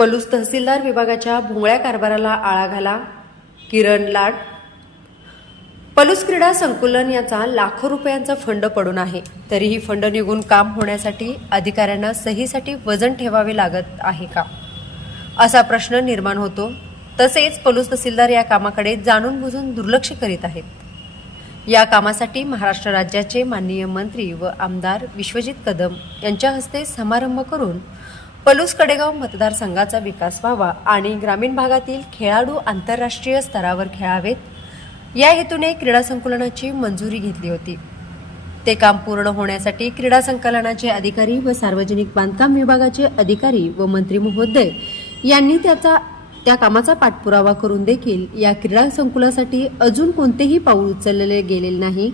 पलूस तहसीलदार विभागाच्या भोंगळ्या कारभाराला आळा घाला. किरण लाड. पलूस क्रीडा संकुलन याचा लाखो रुपयांचा फंड पडून आहे. तरीही फंड निघून काम होण्यासाठी अधिकाऱ्यांना सहीसाठी वजन ठेवावे लागत आहे का? असा प्रश्न निर्माण होतो. तसेच पलूस तहसीलदार या कामाकडे जाणून बुजून दुर्लक्ष करीत आहेत. या कामासाठी महाराष्ट्र राज्याचे माननीय मंत्री व आमदार विश्वजित कदम यांच्या हस्ते समारंभ करून पलूस कडेगाव मतदारसंघाचा विकास व्हावा आणि ग्रामीण भागातील खेळाडू आंतरराष्ट्रीय स्तरावर खेळावेत. या हेतूने क्रीडा संकुलनाची मंजुरी घेतली होती. ते काम पूर्ण होण्यासाठी क्रीडा संकलनाचे अधिकारी व सार्वजनिक बांधकाम विभागाचे अधिकारी व मंत्री महोदय यांनी त्याचा त्या कामाचा पाठपुरावा करून देखील या क्रीडा संकुलासाठी अजून कोणतेही पाऊल उचलले गेलेले नाही.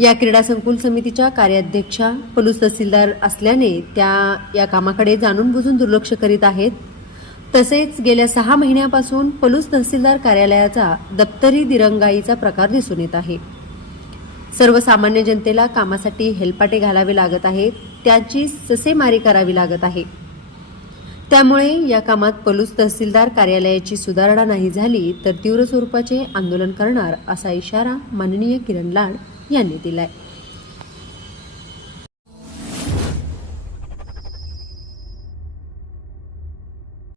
या क्रीडा संकुल समितीच्या कार्याध्यक्षा पलूस तहसीलदार असल्याने त्या या कामाकडे जाणून बुजून दुर्लक्ष करीत आहेत. तसेच गेल्या सहा महिन्यापासून पलूस तहसीलदार कार्यालयाचा दप्तरी दिरंगाईचा प्रकार दिसून येत आहे. सर्वसामान्य जनतेला कामासाठी हेलपाटे घालावे लागत आहेत त्याची ससेमारी करावी लागत आहे. त्यामुळे या कामात पलूस तहसीलदार कार्यालयाची सुधारणा नाही झाली तर तीव्र स्वरूपाचे आंदोलन करणार असा इशारा माननीय किरण लाड यांनी दिलाय